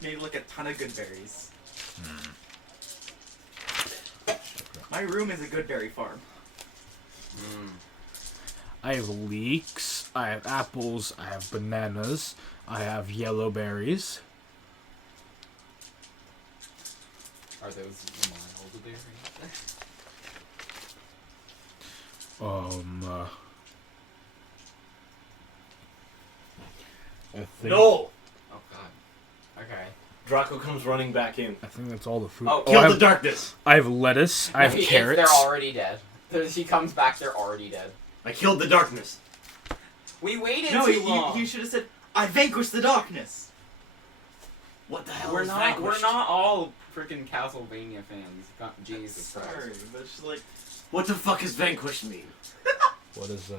Made like a ton of good berries. My room is a good berry farm. Mm. I have leeks. I have apples. I have bananas. I have yellow berries. Are those mild berries? I think, No! Oh god. Okay. Draco comes running back in. I think that's all the food. Oh, Kill I the have, darkness! I have lettuce. I have If carrots. They're already dead. He comes back, they're already dead. I killed the darkness. We waited No, too long. you should have said, I vanquished the darkness! What the hell We're is not. vanquished? We're not all freaking Castlevania fans. Jesus Sorry, Christ. but it's just like, What the fuck does vanquished mean? What is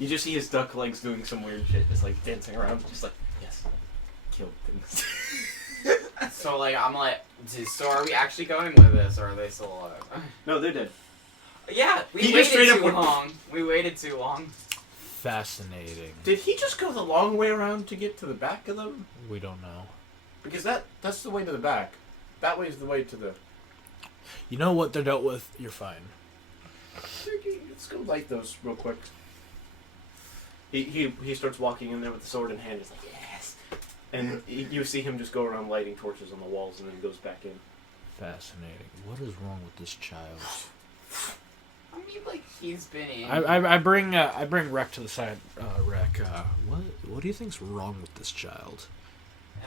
You just see his duck legs doing some weird shit, just like dancing around, just like, yes, killed things. So like, I'm like, so are we actually going with this, or are they still alive? No, they're dead. Yeah, we He waited just straight up too went- long. We waited too long. fascinating? Did he just go the long way around to get to the back of them? We don't know. Because that's the way to the back. That way is the way to the... You know what they're dealt with? You're fine. Let's go light those real quick. He starts walking in there with the sword in hand. He's like, yes! And you see him just go around lighting torches on the walls and then goes back in. Fascinating. What is wrong with this child? I mean, like, he's been in. I bring Rek to the side. Rek, what do you think's wrong with this child?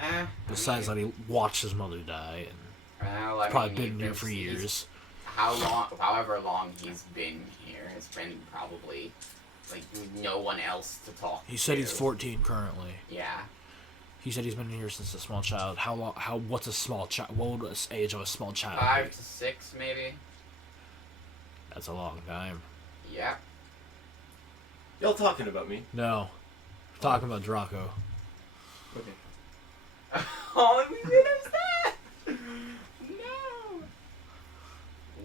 I Besides mean, that he watched his mother die and Well, I Probably mean, been here he's- for he's- years. However long he's been here, it's been probably like no one else to talk to. He said he's 14 currently. Yeah. He said he's been here since a small child. How long? What's a small child? What would the age of a small child? 5 be? to 6, maybe. That's a long time. Yeah. Y'all talking about me? No, we're talking about Draco. Okay. Oh, we did that! No.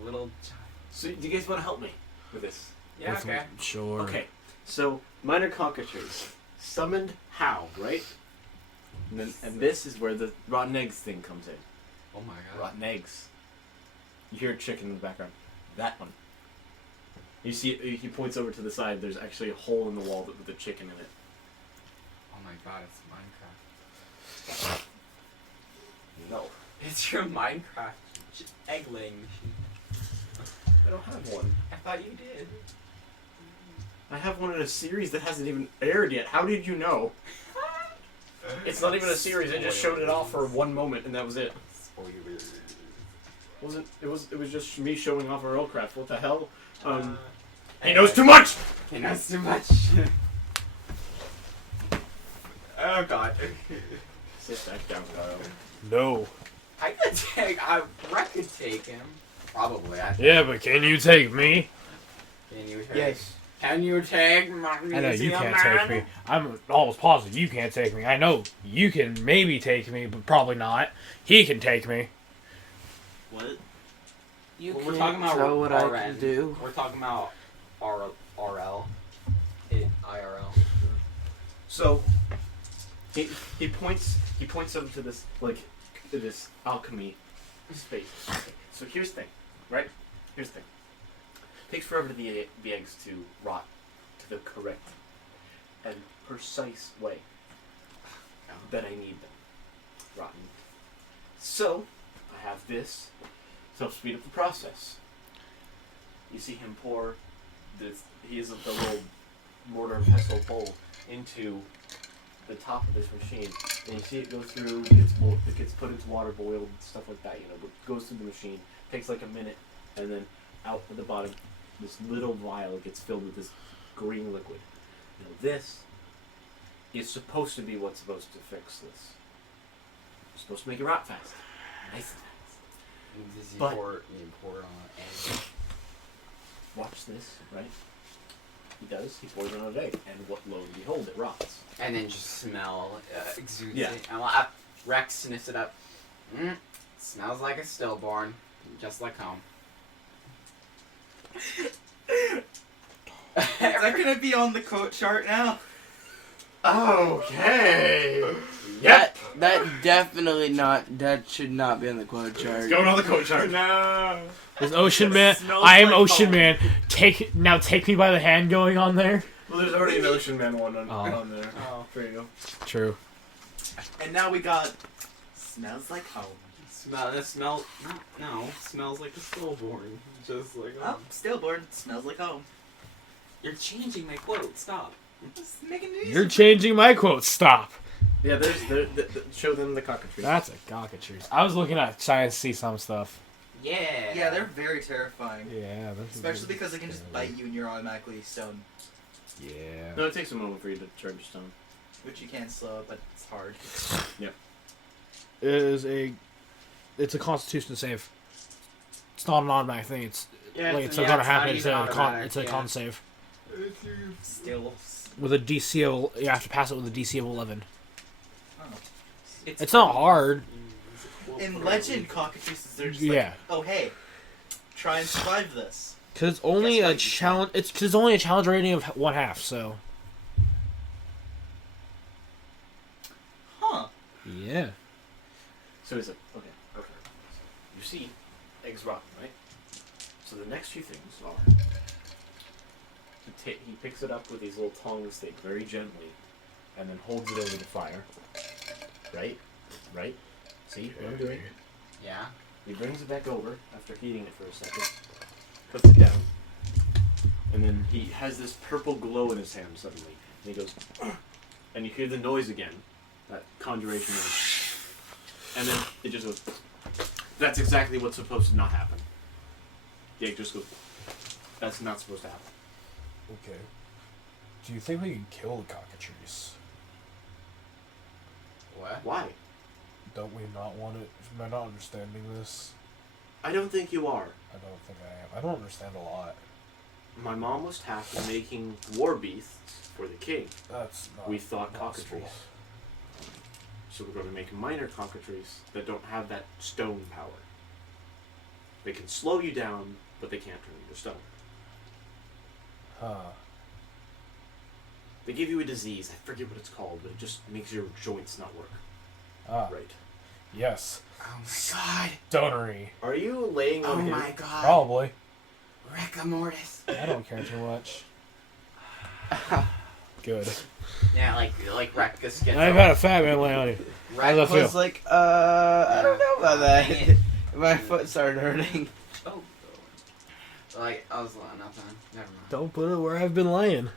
Little child. So, do you guys want to help me with this? Yeah. With- Okay. Sure. Okay. So, minor cockatrice. Summoned how, right? And this is where the rotten eggs thing comes in. Oh my god. Rotten eggs. You hear a chicken in the background. That one. You see, he points over to the side. There's actually a hole in the wall with a chicken in it. Oh my god, it's Minecraft. No, It's your Minecraft egg laying machine. I don't have one. I thought you did. I have one in a series that hasn't even aired yet. How did you know? It's not even a series. I just showed it off for one moment, and that was it. Spoilers. It was just me showing off our Earlcraft. What the hell? He Anyway. knows too much. He knows too much. Oh god. Sit back down, Kyle. No. I could take. Brett could take him. Probably. Yeah, but can you take me? Can you take? Yes. Can you take my I know you can't man? take me. I'm almost positive you can't take me. I know you can maybe take me, but probably not. He can take me. What? You Well, can't we're talking about tell what I RN. can do. We're talking about RL. IRL. So he points over to this this alchemy space. Okay, so here's the thing, right? Here's the thing. Takes forever for the eggs to rot to the correct and precise way that I need them rotten. So I have this to help speed up the process. You see him pour this. He has the little mortar and pestle bowl into the top of this machine, and you see it go through. It gets put into water, boiled, stuff like that. But it goes through the machine. Takes like a minute, and then out at the bottom, this little vial gets filled with this green liquid. Now this is supposed to be what's supposed to fix this. It's supposed to make it rot fast, nice and fast. Does he But- pour on egg? Watch this, right? He does. He pours it on an egg, and what lo and behold, it rots. And then just smell exudes Yeah. it. And Rex sniffs it up. Smells like a stillborn, just like home. Is that gonna be on the quote chart now? Okay. That definitely not. That should not be on the quote chart. It's going on the coach chart. No. There's Ocean Man. Smells I am like Ocean home. Man. Take me by the hand going on there. Well, there's already an Ocean Man one on there. Oh. There you go. True. And now we got smells like home. Smells like a stillborn. Just like Oh, stillborn smells like home. You're changing my quote. Stop. Just making news. You're changing my quote. Stop. Yeah, show them the cockatrice. That's a cockatrice. I was looking at trying to see some stuff. Yeah. Yeah, they're very terrifying. Yeah. Especially because they can just bite you and you're automatically stoned. Yeah. No, it takes a moment for you to charge stone. Which you can slow, but it's hard. It's a Constitution save. It's not an automatic thing. It's Yeah, like it's not gonna happen. It's a con save Still. with a DC of. You have to pass it with a DC of 11. Oh. It's not hard. In Legend, cockatrices, they're just Yeah. like, oh hey, try and survive this. Cause it's only Guess a what, you challenge. It's cause it's only a challenge rating of 1/2. So Huh. yeah. So is it okay? You see, eggs rotten, right? So the next few things are he picks it up with these little tongs, take very gently, and then holds it over the fire. Right. See what I'm doing? Yeah. He brings it back over after heating it for a second, puts it down, and then he has this purple glow in his hand suddenly. And he goes, and you hear the noise again, that conjuration noise. And then it just goes, That's exactly what's supposed to not happen. The egg just goes. That's not supposed to happen. Okay. Do you think we can kill the cockatrice? What? Why? Don't we not want it? Am I not understanding this? I don't think you are. I don't think I am. I don't understand a lot. My mom was tasked with making war beasts for the king. That's not We thought possible. cockatrice. So we're going to make minor cockatrice that don't have that stone power. They can slow you down, but they can't turn into stone. Huh. They give you a disease. I forget what it's called, but it just makes your joints not work. Ah. Right. Yes. Oh my Stonery. Are you laying god. Oh on him? my god. Probably. Recca Mortis. I don't care too much. Good. Yeah, like Recca's gets I've had a fat man lay on you. How's that I was feel? like, I don't know about that. Dang it. My foot started hurting. Oh. Like, I was nothing. Never mind. Don't put it where I've been laying.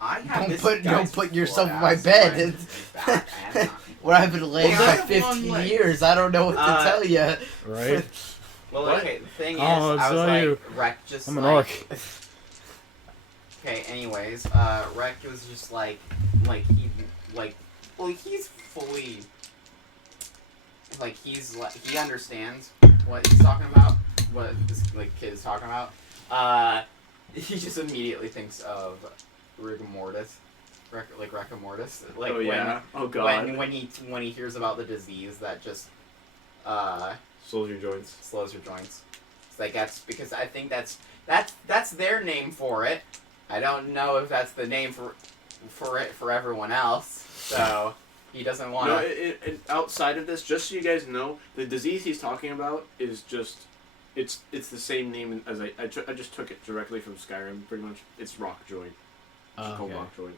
I have Don't this put guy's yourself in foot my ass bed. right in his back and Where I've been laying Well, for that's one 15 way. years. I don't know what to tell you. Right? Well, What? okay, the thing is, Oh, it's I was not like, you. Rec just I'm an like... orc. Okay, anyways, Rec was just like, he's fully, he understands what he's talking about, what this, kid is talking about. He just immediately thinks of rigor mortis, Recca Mortis. Like, oh yeah. Oh god. when he hears about the disease that just, Slows your joints. slows your joints. It's like, that's because I think that's their name for it. I don't know if that's the name for it for everyone else. So he doesn't want No, to. outside of this, just so you guys know, the disease he's talking about is just, it's the same name as I just took it directly from Skyrim, pretty much. It's rock joint. It's just called Okay. rock joint.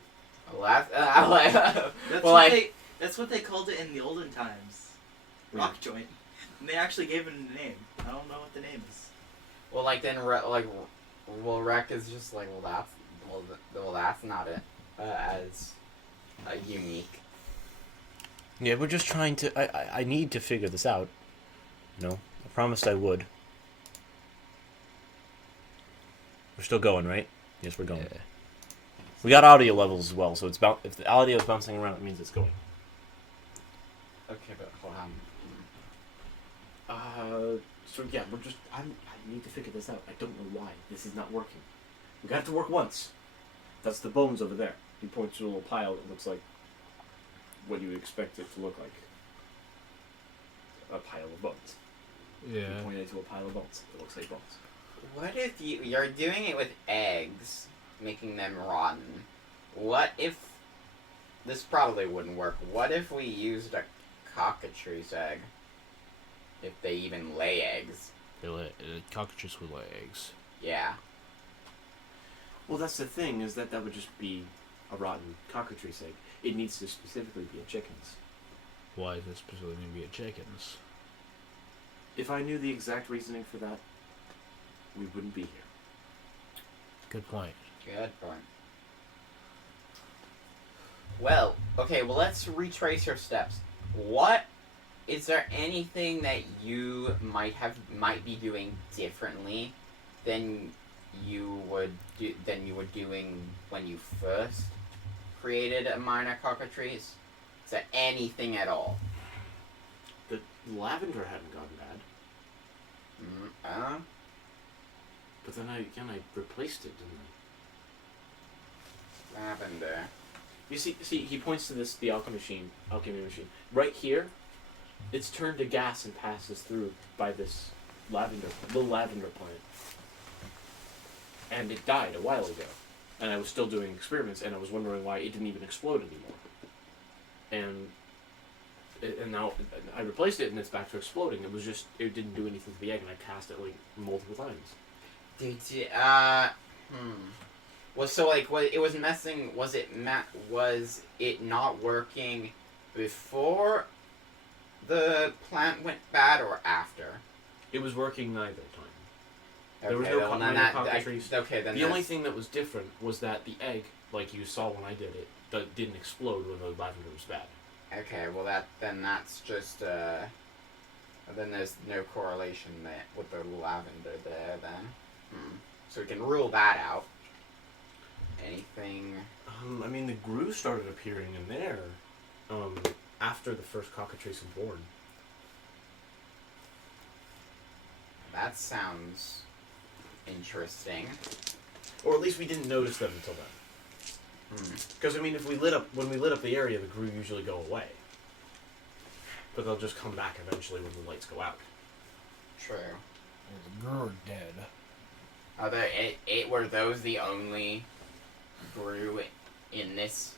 That's what they called it in the olden times. Rock joint. And they actually gave it a name. I don't know what the name is. Well, Rec is just like, that's not it as unique. Yeah, we're just trying to... I need to figure this out. You know, I promised I would. We're still going, right? Yes, we're going. Yeah. We got audio levels as well, so it's if the audio is bouncing around, it means it's going. Okay, but hold on. So yeah, I need to figure this out. I don't know why this is not working. We got it to work once. That's the bones over there. He points to a little pile that looks like what you would expect it to look like. A pile of bones. Yeah. He pointed to a pile of bones. It looks like bones. What if you're doing it with eggs, making them rotten? What if this probably wouldn't work? What if we used a cockatrice egg? If they even lay eggs. Cockatrice will lay eggs. Yeah. Well, that's the thing, is that would just be a rotten cockatrice egg. It needs to specifically be a chicken's. Why is it specifically going to be a chicken's? If I knew the exact reasoning for that, we wouldn't be here. Good point. Good point. Well, okay, well let's retrace your steps. What is there anything that you might be doing differently than you were doing when you first created a minor cockatrice? Is there anything at all? The lavender hadn't gone bad, but then I replaced it, didn't I? Lavender. You see, he points to the alchemy machine. Right here, it's turned to gas and passes through by this little lavender plant. And it died a while ago. And I was still doing experiments, and I was wondering why it didn't even explode anymore. And now I replaced it, and it's back to exploding. It didn't do anything to the egg, and I cast it like multiple times. Was it was messing? Was it not working before the plant went bad or after? It was working neither time. Okay, There was no well, minor cockatrice. Okay, then The only thing that was different was that the egg, like you saw when I did it, didn't explode when the lavender was bad. Okay, well that's just then there's no correlation there with the lavender there then. So we can rule that out. Anything... I mean, the Gru started appearing in there after the first cockatrice was born. That sounds interesting. Or at least we didn't notice them until then. Because, I mean, when we lit up the area, the Gru usually go away. But they'll just come back eventually when the lights go out. True. The Gru are dead. Are there were those the only Gru in these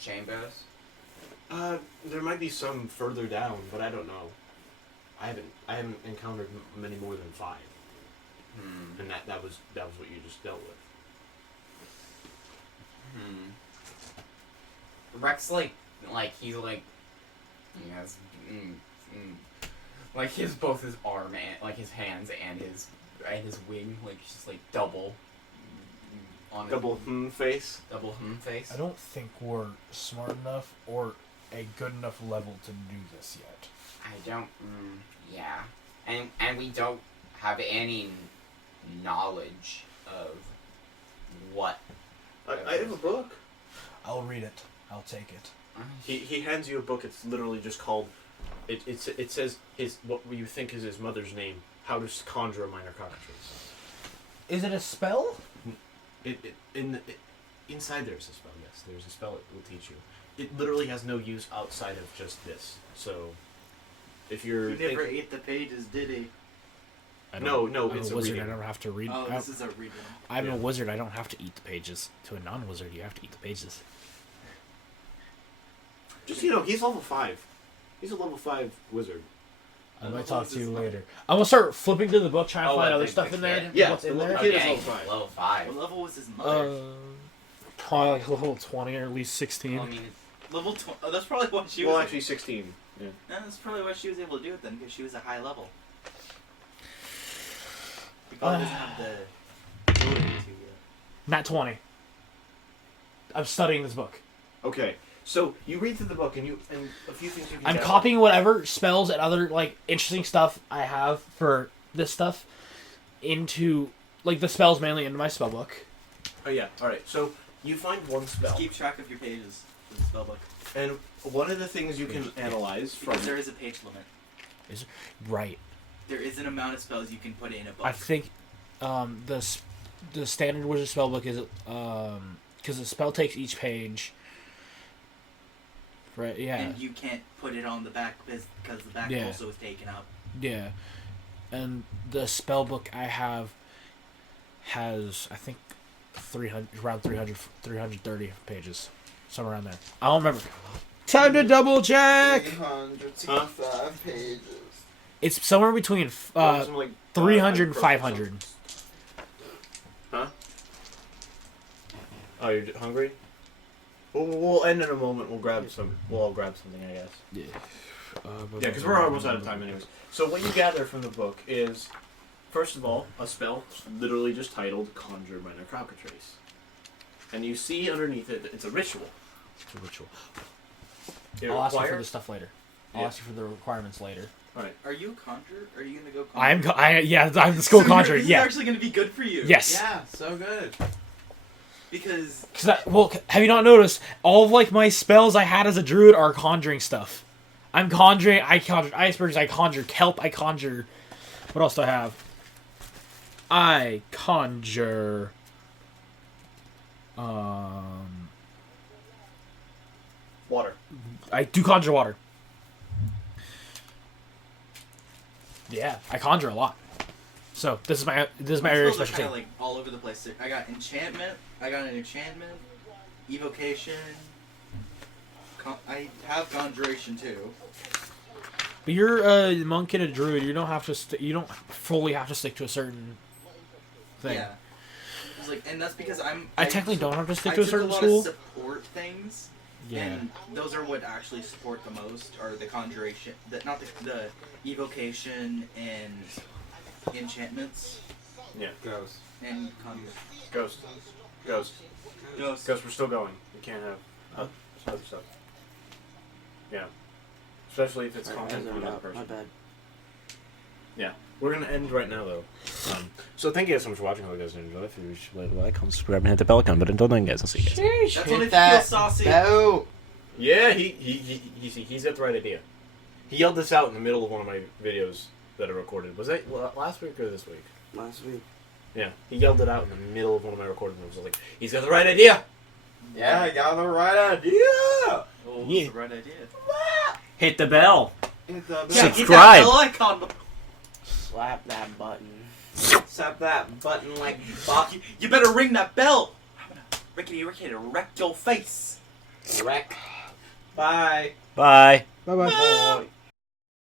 chambers? There might be some further down, but I don't know. I haven't encountered many more than 5. And that was what you just dealt with. Rex he has like both his arm and his hands and his wing just double on Double face. double face. I don't think we're smart enough or a good enough level to do this yet. I don't. Yeah, and we don't have any knowledge of what. I have a book. I'll read it. I'll take it. He hands you a book. It's literally just called. It says what you think is his mother's name. How to conjure a minor cockatrice. Is it a spell? Inside there's a spell. Yes, there's a spell it will teach you. It literally has no use outside of just this. So, if you're He never ate the pages, did he? No, I'm it's a a wizard. reading. I don't have to read. Oh, this is a reading. I'm Yeah. a wizard. I don't have to eat the pages. To a non-wizard, you have to eat the pages. Just he's level 5. He's a level 5 wizard. I might talk to you later. I'm gonna start flipping through the book, trying to find I other think stuff the in there. kid. Yeah, What's in the there? kid is Okay, level 5. level 5. What level was his mother? Probably like level 20 or at least 16. Well, I mean, Level 20. Oh, that's probably what she was. Well, actually 16. Yeah. No, that's probably why she was able to do it then, because she was a high level. He probably doesn't have the ability to. Not 20. I'm studying this book. Okay. So you read through the book and a few things you can. I'm gather. copying whatever spells and other interesting stuff I have for this stuff into the spells mainly into my spell book. Oh yeah. All right. So you find one spell, Keep track of your pages for the spellbook. and one of the things you can analyze from. Because there is a page limit. Right. There is an amount of spells you can put in a book. I think the standard wizard spell book is because the spell takes each page. Right. Yeah. And you can't put it on the back because the back Yeah. also is taken up. Yeah. And the spell book I have has, I think, 330 pages. Somewhere around there. I don't remember. Time to double check! 365 pages. It's somewhere between Something like 300 and 500. Huh? Oh, you're hungry? We'll end in a moment. We'll all grab something, I guess. Yeah. Yeah, because we're almost out of time anyways. So what you gather from the book is, first of all, a spell literally just titled Conjure Minor Cockatrice. And you see underneath it, it's a ritual. It's a ritual. It I'll ask you for requires- the stuff later. I'll Yeah. ask you for the requirements later. Alright. Are you a conjurer? Are you gonna go conjure? I'm the school So conjurer. This is Yeah. actually gonna be good for you. Yes. yeah, so good. Because Have you not noticed all of my spells I had as a druid are conjuring stuff? I'm conjuring. I conjure icebergs. I conjure kelp. I conjure. What else do I have? I conjure. Water. I do conjure water. Yeah, I conjure a lot. So this is my area of spells are specialty. kind of all over the place. I got enchantment. I got an enchantment, evocation. I have conjuration too. But you're a monk and a druid. You don't have to. You don't fully have to stick to a certain thing. Yeah. It's and that's because I technically don't have to stick I to a took certain a lot school. of support things. Yeah. And those are what actually support the most, are the conjuration, not the evocation and enchantments Yeah. Ghost. and conjure. Ghost. Ghost. Ghost, we're still going. You can't have other stuff. Yeah. especially if it's Alright, content I from zoned another out. person. My bad. We're gonna end right now, though. So thank you guys so much for watching. I hope you guys enjoyed. If you should like, comment, subscribe, and hit the bell icon. But until then, guys, I'll see you guys. That's only if you feel that saucy. bell. Yeah, he's got the right idea. He yelled this out in the middle of one of my videos that I recorded. Was that last week or this week? Last week. Yeah, he yelled it out in the middle of one of my recordings. I was like, he's got the right idea. Yeah, I got the right idea. Oh, what's Yeah. the right idea? Hit the bell. Hit the bell. Yeah, get Subscribe. that bell icon. Slap that button. Slap that button like You better ring that bell. I'm gonna rickety to wreck your face. wreck. Bye. Bye. Bye bye. Bye.